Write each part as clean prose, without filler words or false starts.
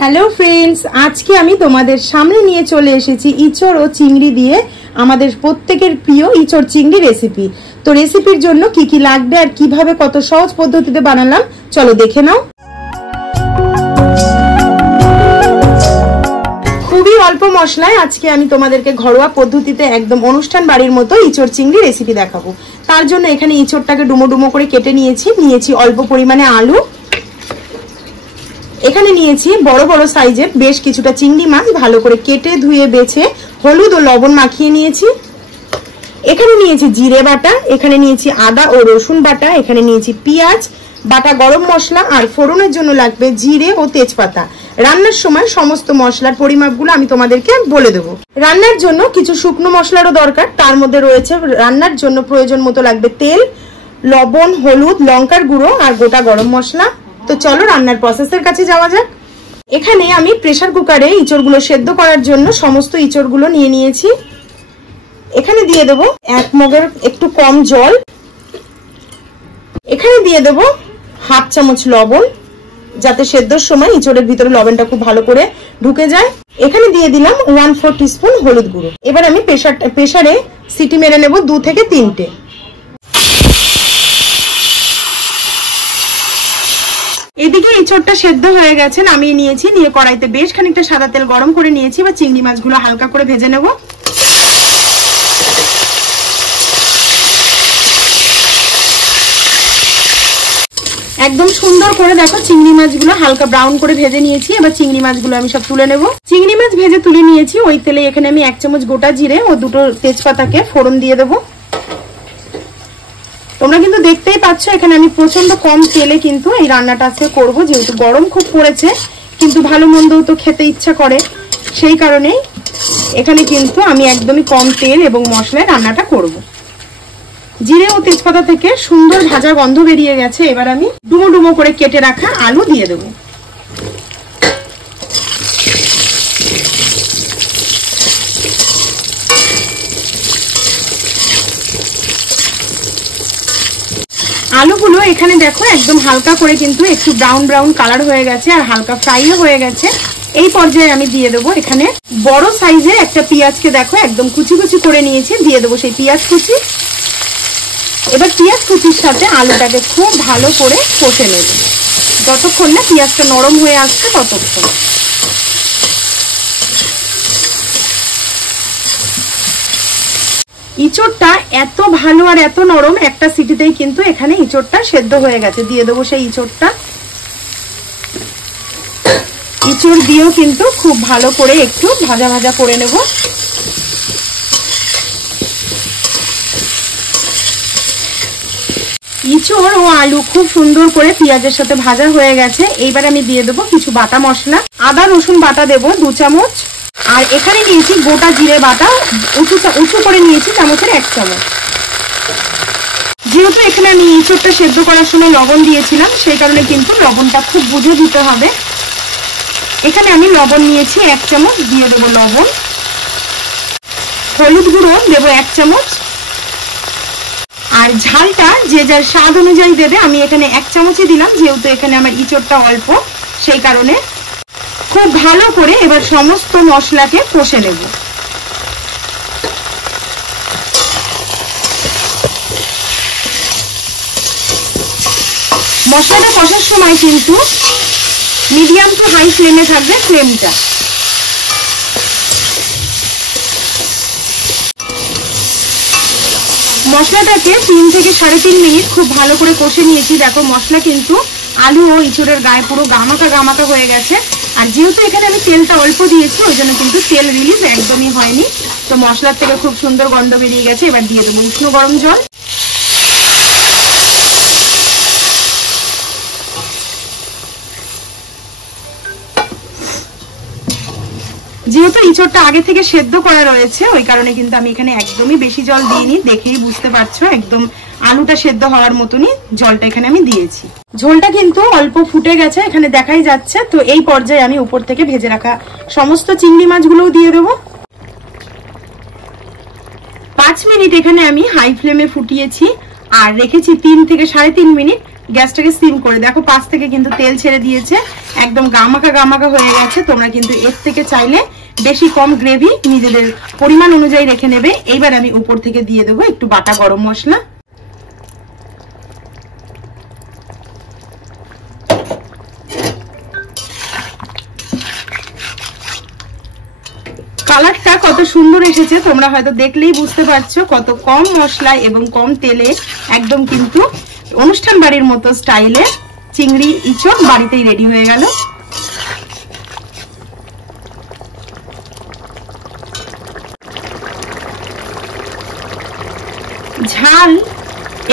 Hello friends, আজকে আমি তোমাদের সামনে নিয়ে চলে এসেছি ইঁচড় ও চিংড়ি দিয়ে আমাদের প্রত্যেকের প্রিয় ইঁচড় চিংড়ি রেসিপি। তো রেসিপির জন্য কি কি লাগবে আর কিভাবে কত সহজ পদ্ধতিতে বানালাম চলো দেখে নাও। খুবই অল্প মশলায় আজকে আমি তোমাদেরকে ঘরোয়া পদ্ধতিতে একদম অনুষ্ঠান বাড়ির মতো ইঁচড় চিংড়ি রেসিপি দেখাবো। তার জন্য এখানে ইঁচড়টাকে ডুমো ডুমো করে কেটে নিয়েছি অল্প পরিমাণে আলু, এখানে নিয়েছি বড় বড় সাইজের বেশ কিছুটা চিংড়ি মাছ ভালো করে কেটে ধুয়ে বেছে হলুদ ও লবণ মাখিয়ে নিয়েছি। এখানে নিয়েছি জিরে বাটা, এখানে নিয়েছি আদা ও রসুন বাটা, এখানে নিয়েছি পেঁয়াজ বাটা, গরম মশলা আর ফোড়নের জন্য লাগবে জিরে ও তেজপাতা। রান্নার সময় সমস্ত মশলার পরিমাপগুলো আমি তোমাদেরকে বলে দেবো। রান্নার জন্য কিছু শুকনো মশলারও দরকার, তার মধ্যে রয়েছে রান্নার জন্য প্রয়োজন মতো লাগবে তেল, লবণ, হলুদ, লঙ্কার গুঁড়ো আর গোটা গরম মশলা। তো চলো রান্নার প্রসেসের কাছে যাওয়া যাক। এখানে আমি প্রেসার কুকারে ইঁচড়গুলো সেদ্ধ করার জন্য সমস্ত ইঁচড়গুলো নিয়ে নিয়েছি। এখানে দিয়ে দেবো 1 মগের একটু কম জল, এখানে দিয়ে দেবো 1/2 চামচ লবণ যাতে সেদ্ধর সময় ইঁচড়ের ভিতরে লবণটা খুব ভালো করে ঢুকে যায়। এখানে দিয়ে দিলাম 1/4 টিস্পুন হলুদ গুঁড়ো। এবার আমি প্রেসারে সিটি মেরে নেব 2 থেকে 3টে। এদিকে ইঁচড়টা সেদ্ধ হয়ে গেছে, নামিয়ে নিয়েছি। নিয়ে কড়াইতে বেশ খানিকটা সাদা তেল গরম করে নিয়েছি। বা চিংড়ি মাছগুলো হালকা করে ভেজে নেব। একদম সুন্দর করে দেখো চিংড়ি মাছগুলো হালকা ব্রাউন করে ভেজে নিয়েছি। এবার চিংড়ি মাছগুলো আমি সব তুলে নেব। চিংড়ি মাছ ভেজে তুলে নিয়েছি। ওই তেলে এখানে আমি 1 চামচ গোটা জিরে ও 2টো তেজপাতাকে ফোড়ন দিয়ে দেবো। তোমরা কিন্তু দেখতেই পাচ্ছ এখানে আমি প্রচন্ড কম তেলে কিন্তু এই রান্নাটা আজকে করবো, যেহেতু গরম খুব পড়েছে কিন্তু ভালো মন্দও তো খেতে ইচ্ছা করে, সেই কারণেই এখানে কিন্তু আমি একদমই কম তেল এবং মশলায় রান্নাটা করব। জিরে ও তেজপাতা থেকে সুন্দর ভাজা গন্ধ বেরিয়ে গেছে। এবার আমি ডুমো ডুমো করে কেটে রাখা আলু দিয়ে দেবো। আলুগুলো এখানে দেখো একদম হালকা করে কিন্তু একটু ব্রাউন ব্রাউন কালার হয়ে গেছে আর হালকা ফ্রাইও হয়ে গেছে। এই পর্যায়ে আমি দিয়ে দেবো এখানে বড় সাইজের একটা পেঁয়াজকে দেখো একদম কুচি কুচি করে নিয়েছি, দিয়ে দেবো সেই পেঁয়াজ কুচি। এবার পেঁয়াজ কুচির সাথে আলুটাকে খুব ভালো করে কষে নেব, যতক্ষণ না পেঁয়াজটা নরম হয়ে আসছে ততক্ষণ। ইঁচড়টা এত ভালো আর এত নরম, একটা সিটিতেই কিন্তু এখানে ইঁচড়টা সেদ্ধ হয়ে গেছে। দিয়ে দেবো সেই ইঁচড়টা। ইঁচড় দিয়েও কিন্তু খুব ভালো করে একটু ভাজা ভাজা করে নেব। ইঁচড় ও আলু খুব সুন্দর করে পেঁয়াজের সাথে ভাজা হয়ে গেছে। এইবার আমি দিয়ে দেবো কিছু বাটা মশলা। আদা রসুন বাটা দেবো 2 চামচ, আর এখানে নিয়েছি গোটা জিরে বাটা উঁচু করে নিয়েছি চামচের 1 চামচ। যেহেতু এখানে আমি ইঁচড়টা সেদ্ধ করার সময় লবণ দিয়েছিলাম, সেই কারণে কিন্তু লবণটা খুব বুঝে দিতে হবে। এখানে আমি লবণ নিয়েছি 1 চামচ, দিয়ে দেবো লবণ। হলুদ গুঁড়ো দেবো 1 চামচ, আর ঝালটা যে যার স্বাদ অনুযায়ী দেবে। আমি এখানে 1 চামচই দিলাম, যেহেতু এখানে আমার ইঁচড়টা অল্প, সেই কারণে। খুব ভালো করে এবার সমস্ত মশলাকে কষে নেব। মশলাটা কষার সময় কিন্তু মিডিয়াম টু হাই ফ্লেমে থাকবে ফ্লেমটা। মশলাটাকে 3 থেকে 3.5 মিনিট খুব ভালো করে কষে নিয়েছি। দেখো মশলা কিন্তু আলু ও ইঁচড়ের গায়ে পুরো গামাকা গামাকা হয়ে গেছে। আর যেহেতু এখানে আমি তেলটা অল্প দিয়েছি, ওই জন্য কিন্তু তেল রিলিজ একদমই হয়নি। তো মশলার থেকে খুব সুন্দর গন্ধ বেরিয়ে গেছে। এবার দিয়ে দেবো উষ্ণ গরম জল। যেহেতু ইঁচড়টা আগে থেকে সেদ্ধ করা রয়েছে, ওই কারণে কিন্তু আমি এখানে একদমই বেশি জল দিইনি। দেখেই বুঝতে পারছো একদম আলুটা সেদ্ধ হওয়ার মতনই জলটা এখানে আমি দিয়েছি। ঝোলটা কিন্তু অল্প ফুটে গেছে, এখানে দেখাই যাচ্ছে। তো এই পর্যায়ে আমি উপর থেকে ভেজে রাখা সমস্ত চিংড়ি মাছগুলোও দিয়ে দেবো। 5 মিনিট এখানে আমি হাই ফ্লেমে ফুটিয়েছি আর রেখেছি 3 থেকে 3.5 মিনিট গ্যাসটাকে সিম করে দেখো, পাশ থেকে কিন্তু তেল ছেড়ে দিয়েছে, একদম গামাকা গামাকা হয়ে গেছে। তোমরা কিন্তু এর থেকে চাইলে বেশি কম গ্রেভি নিজেদের পরিমাণ অনুযায়ী রেখে নেবে। এইবার আমি উপর থেকে দিয়ে দেবো একটু বাটা গরম মশলা। কালারটা কত সুন্দর এসেছে, তোমরা হয়তো দেখলেই বুঝতে পারছো কত কম মশলায় এবং কম তেলে একদম কিন্তু অনুষ্ঠান বাড়ির মতো স্টাইলে চিংড়ি ইচড় বাড়িতেই রেডি হয়ে গেল। ঝাল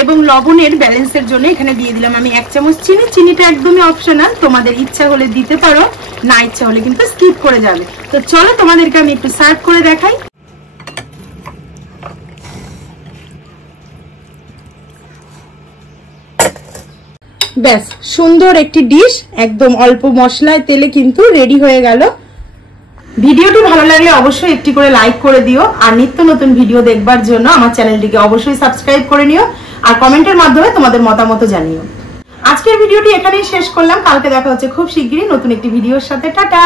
এবং লবণের ব্যালেন্সের জন্য এখানে দিয়ে দিলাম আমি 1 চামচ চিনি। চিনিটা একদমই অপশনাল, তোমাদের ইচ্ছা হলে দিতে পারো, না ইচ্ছা হলে কিন্তু স্কিপ করে যাবে। তো চলো তোমাদেরকে আমি একটু সার্ভ করে দেখাই। ব্যাস, সুন্দর একটি ডিশ একদম অল্প মশলায় তেলে কিন্তু রেডি হয়ে গেল। ভিডিওটি ভালো লাগলে অবশ্যই একটি করে লাইক করে দিও, আর নিত্য নতুন ভিডিও দেখবার জন্য আমার চ্যানেলটিকে অবশ্যই সাবস্ক্রাইব করে নিও, আর কমেন্টের মাধ্যমে তোমাদের মতামত জানিও। আজকের ভিডিওটি এখানেই শেষ করলাম, কালকে দেখা হচ্ছে খুব শিগগিরই নতুন একটি ভিডিওর সাথে। টাটা।